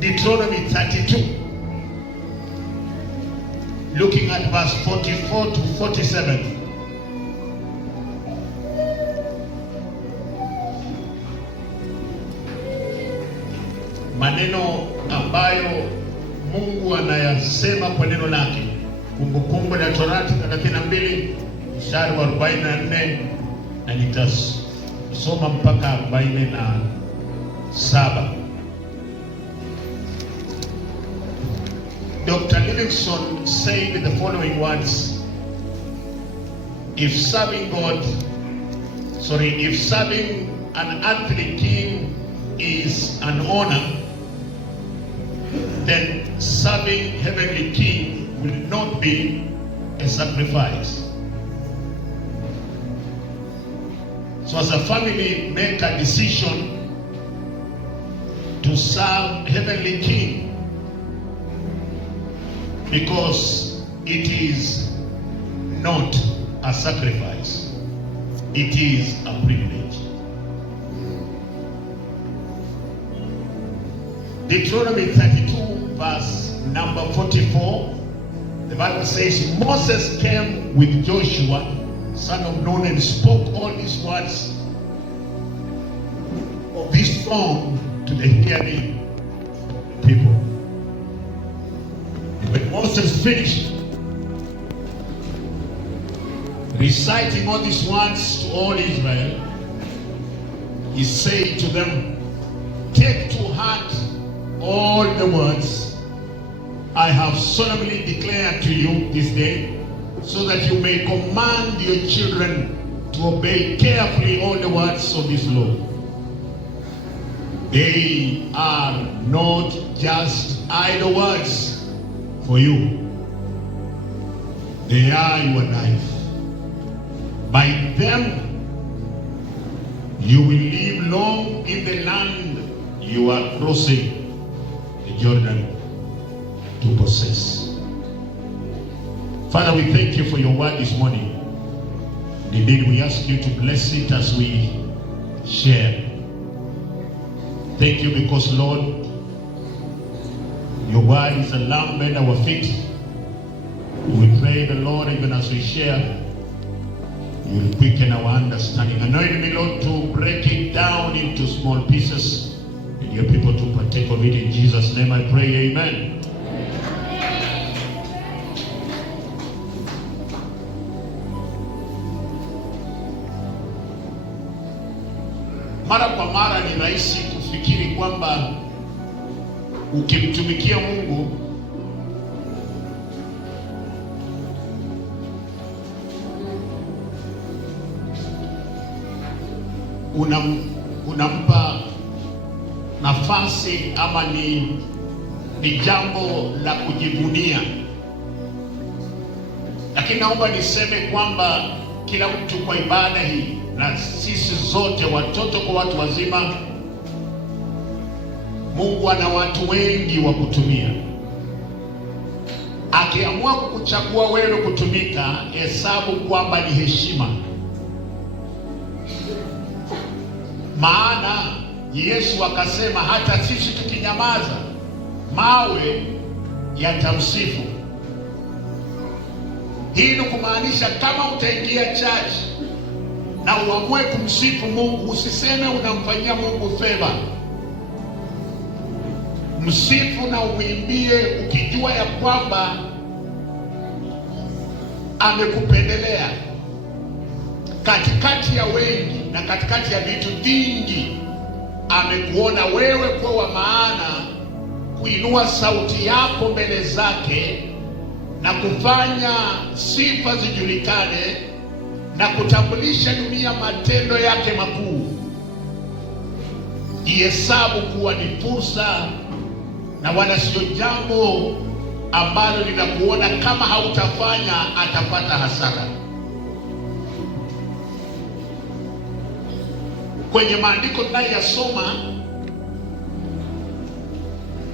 Deuteronomy 32, looking at verse 44 to 47. Maneno ambayo Mungu anayasema kwa neno lake. Kumbukumbu la Torati 32 mstari wa 44, na nitasoma mpaka 47. Dr. Livingstone said the following words: if serving an earthly king is an honor, then serving heavenly king will not be a sacrifice. So as a family, make a decision to serve heavenly king, because it is not a sacrifice, it is a privilege. Deuteronomy 32 verse number 44, the Bible says, Moses came with Joshua son of Nun and spoke all these words of this song to the hearing people. When Moses finished reciting all these words to all Israel, he said to them, take to heart all the words I have solemnly declared to you this day, so that you may command your children to obey carefully all the words of this law. They are not just idle words for you. They are your life. By them you will live long in the land you are crossing the Jordan to possess. Father, we thank you for your word this morning. Indeed, we ask you to bless it as we share. Thank you because, Lord, your word is a lamp at our feet. We pray the Lord, even as we share, you will quicken our understanding. Anoint me, Lord, to break it down into small pieces and your people to partake of it. In Jesus' name I pray, amen. Mara kwa mara ni rahisi kufikiri kwamba ukimtumikia Mungu unampa nafasi ama ni jambo la kujivunia. Lakini naomba niseme kwamba kila mtu kwa ibada hii, na sisi zote, watoto kwa watu wazima, Mungu ana watu wengi wa kutumia. Akiamua kukuchagua wewe kutumika, hesabu kwamba ni heshima. Maana Yesu akasema hata sisi tukinyamaza mawe yatamsifu. Hii ni kumaanisha kama utaingia church na uamue kumsifu Mungu, usiseme unamfanyia Mungu favor. Msifu na umwimbie ukijua ya kwamba amekupendelea katikati ya wengi na katikati ya vitu vingi. Amekuona wewe kwa wa maana kuinua sauti yako mbele zake na kufanya sifa zijulikane na kutambulisha dunia matendo yake makuu. Ihesabu kuwa ni fursa na wala sio jambo ambalo linakuona kama hautafanya atapata hasara. Kwenye maandiko tunayosoma,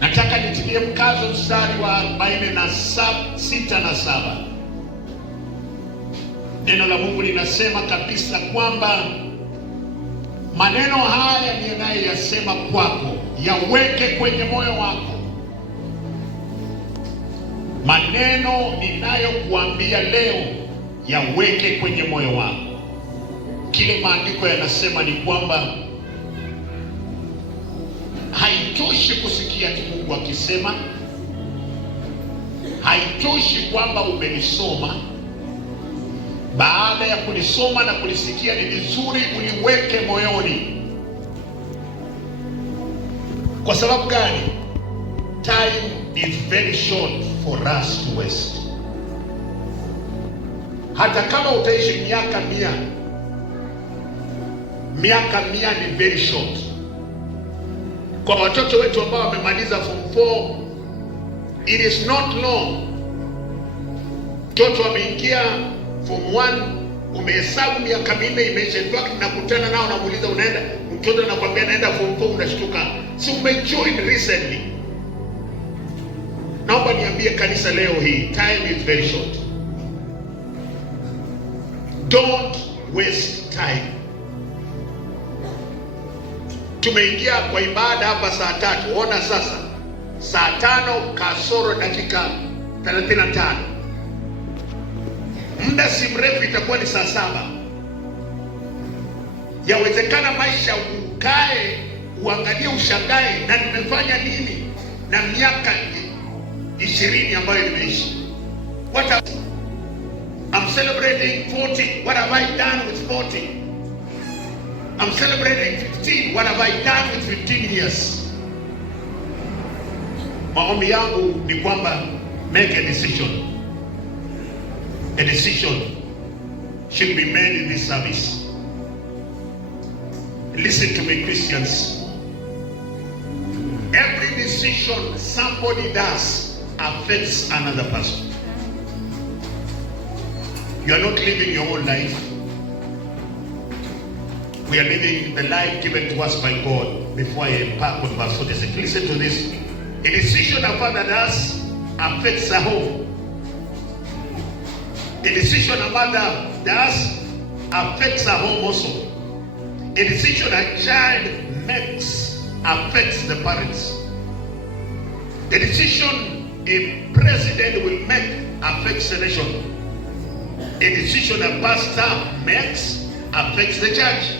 nataka nitilie mkazo mstari wa 46 na 7. Neno la Mungu linasema kabisa kwamba maneno haya ninayoyasema kwako yaweke kwenye moyo wako. Maneno ninayokuambia leo yaweke kwenye moyo wako. Kile maandiko yanasema ni kwamba haitoshi kusikia tu Mungu akisema, haitoshi kwamba umelisoma. Baada ya kulisoma na kulisikia, ni vizuri uliweke moyoni. Kwa sababu gani? Time is very short for us to waste. Hata kama utaishi miaka 100, miaka 100 ni very short. Kwa watoto wetu ambao wamemaliza form 4, it is not long. Mtoto ameingia form 1, umehesabu miaka 4 imeisha. Nakutana nao namuuliza unaenda, mtoto anakuambia naenda form 4, unashtuka. Si umejoin recently? Naomba niambie kanisa leo hii, time is very short. Don't waste time. Tumeingia kwa ibada hapa saa 3. Ona sasa, saa 5 kasoro dakika 35. Muda si mrefu itakuwa ni saa 7. Yawezekana maisha ukae, uangalie, ushangae, na nimefanya nini na miaka 20 ambayo nimeishi. I'm celebrating 40. What have I done with 40? I'm celebrating 15. What have I done with 15 years? Maombi yangu ni kwamba make a decision. A decision should be made in this service. Listen to me, Christians. Every decision somebody does affects another person. You are not living your own life. We are living the life given to us by God. Before I embark on verse 46, listen to this. A decision a father does affects a home. A decision a mother does affects a home also. A decision a child makes affects the parents. A decision a president will make affects the nation. A decision a pastor makes affects the church.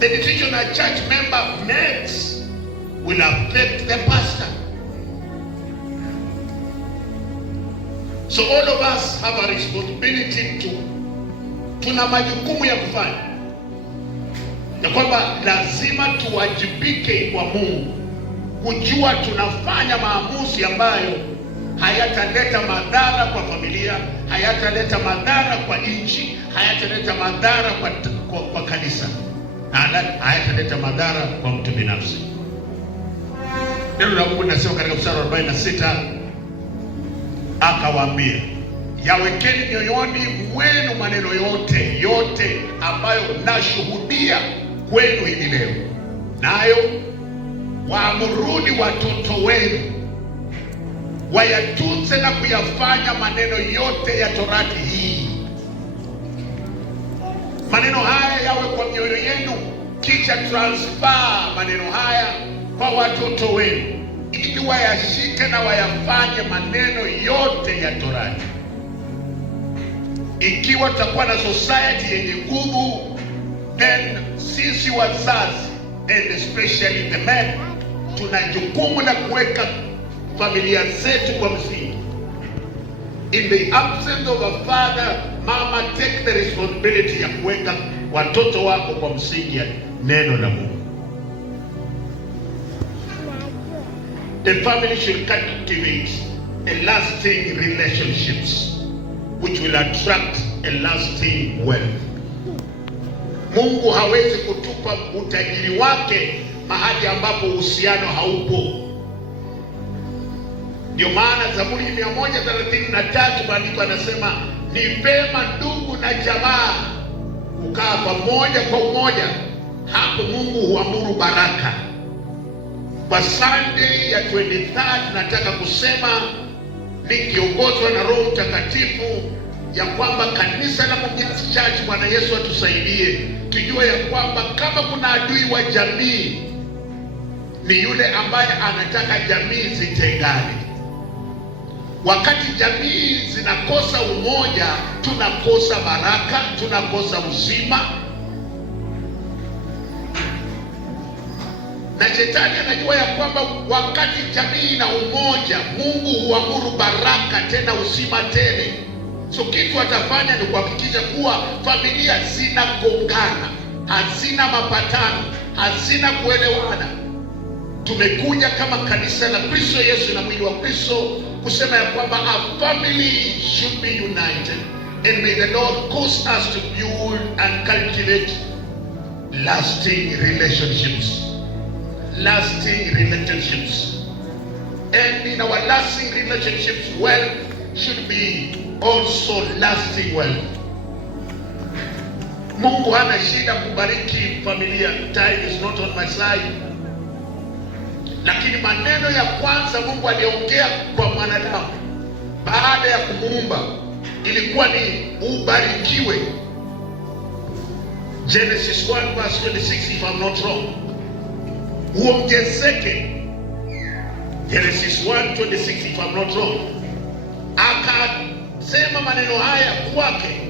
The decision a church member makes will affect the pastor. So all of us have a responsibility to, tuna majukumu ya kufanya, ya kwamba lazima tuwajibike kwa Mungu, kujua tunafanya maamuzi ambayo hayataleta madhara kwa familia, hayataleta madhara kwa nchi, hayataleta madhara kwa kanisa, hayataleta madhara kwa mtu binafsi. Neno la Mungu linasema katika mstari wa 46, akawaambia, yawekeni mioyoni mwenu maneno yote ambayo nashuhudia kwenu hivi leo, nayo waamuruni watoto wenu wayatunze na kuyafanya maneno yote ya Torati hii. Maneno haya yawe kwa mioyo yenu, kisha transfer maneno haya kwa watoto wenu, ili wayashike na wayafanye maneno yote ya Torati. Ikiwa tutakuwa na society yenye nguvu, then sisi wazazi, and especially the men, tuna jukumu la kuweka familia zetu kwa msingi. In the absence of a father, mama, take the responsibility ya kuweka watoto wako kwa msingi ya neno la Mungu. The family should cultivate a lasting relationships which will attract a lasting wealth. Mungu hawezi kutupa utajiri wake mahali ambapo uhusiano haupo. Ndio maana Zaburi 133 maandiko anasema, ni pema ndugu na jamaa kukaa pamoja kwa umoja, hapo Mungu huamuru baraka. Kwa Sunday ya 23 nataka kusema, nikiongozwa na Roho Mtakatifu, ya kwamba kanisa la Mumias Church, Bwana Yesu atusaidie, tujue ya kwamba kama kuna adui wa jamii ni yule ambaye anataka jamii zitengane. Wakati jamii zinakosa umoja, tunakosa baraka, tunakosa uzima. Na shetani anajua ya kwamba wakati jamii ina umoja, Mungu huamuru baraka, tena uzima tele. So kitu atafanya ni kuhakikisha kuwa familia zinagongana, hazina mapatano, hazina kuelewana. Tumekuja kama kanisa la Kristo Yesu na mwili wa Kristo kusema ya kwamba a family should be united, and may the Lord cause us to build and cultivate lasting relationships. Lasting relationships. And in our lasting relationships, wealth should be also lasting wealth. Mungu hana shida kubariki familia. Time is not on my side. Lakini maneno ya kwanza Mungu aliongea kwa mwanadamu baada ya kumuumba ilikuwa ni ubarikiwe. Genesis 1 verse 26, if I'm not wrong. Uongezeke. Genesis 1:26, if I'm not wrong. Akasema maneno haya kwake,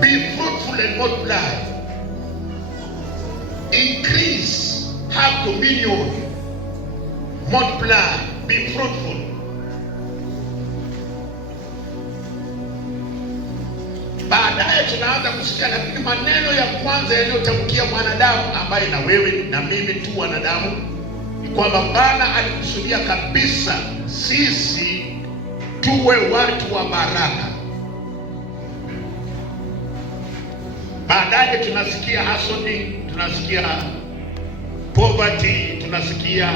be fruitful and multiply, increase, have dominion, multiply, be fruitful. Baadaye tunaanza kusikia, lakini maneno ya kwanza yaliyotamkia mwanadamu, ambaye na wewe na mimi tu wanadamu, ni kwamba Bwana alikusudia kabisa sisi tuwe watu wa baraka. Baadaye tunasikia hustle, tunasikia poverty, tunasikia